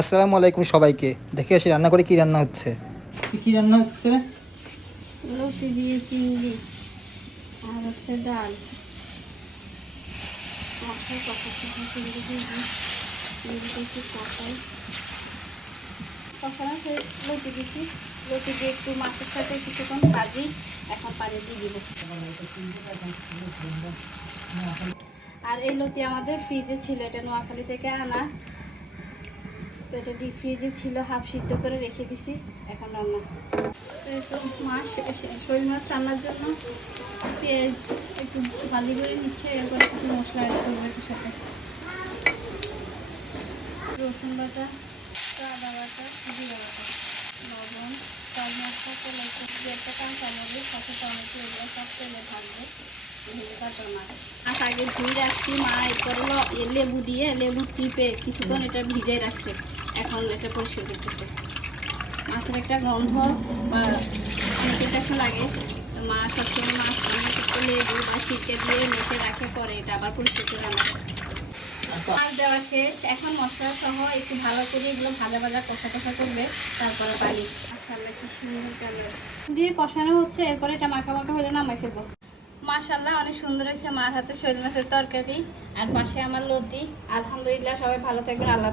আসসালামু আলাইকুম সবাইকে। দেখে আসি রান্না করে কি রান্না হচ্ছে। কি রান্না হচ্ছে? লতি দিয়ে চিংড়ি আর হচ্ছে ডাল। মাছের চিংড়ি দিয়ে চিংড়িটা একটু কষানো সে লতি দিচ্ছি। লতি দিয়ে একটু মাছের সাথে কিছুক্ষণ ভাজি। এখন পানি দিয়ে দিব। আর এই লতি আমাদের ফ্রিজে ছিল, এটা নোয়াখালী থেকে আনা। তো এটা ডিপ ফ্রিজে ছিল, হাফ সিদ্ধ করে রেখে দিছি। এখন রান্না মাছ, শোল মাছ রান্নার জন্য পেঁয়াজ একটু ভাজি করে নিচ্ছে, এরপরে কিছু মশলা অ্যাড করবো এটার সাথে। রসুন বাটা, আদা বাটা, জিরা বাটা, লবণ, চাল মশলা, তেল, একটা কাঁচামরিচ, সাথে টমেটো, এগুলো সব তেলে ভাজবে। কাঁচা মাছ আগে ধুয়ে রাখছি, মা এরপরে লেবু দিয়ে লেবু চিপে কিছুক্ষণ এটা ভিজে রাখছে। এখন এটা পরিষ্কার করতেছে। মাছের একটা গন্ধ বা অনেকের কাছে লাগে, মা সবসময় মাছ লেবু বা সিরকে দিয়ে মেখে রাখে, পরে এটা আবার পরিষ্কার করে রান্না করে। মাছ দেওয়া শেষ, এখন মশলা সহ একটু ভালো করে এগুলো ভাজা ভাজা কষা কষা করবে, তারপরে পানি। মাশাআল্লাহ কি সুন্দর কালার দিয়ে কষানো হচ্ছে। এরপরে এটা মাখা মাখা হলে নামাই ফেলবো। মাশাআল্লাহ অনেক সুন্দর হয়েছে মার হাতে শোল মাছের তরকারি। আর পাশে আমার লতি। আলহামদুলিল্লাহ, সবাই ভালো থাকবেন। আল্লাহ।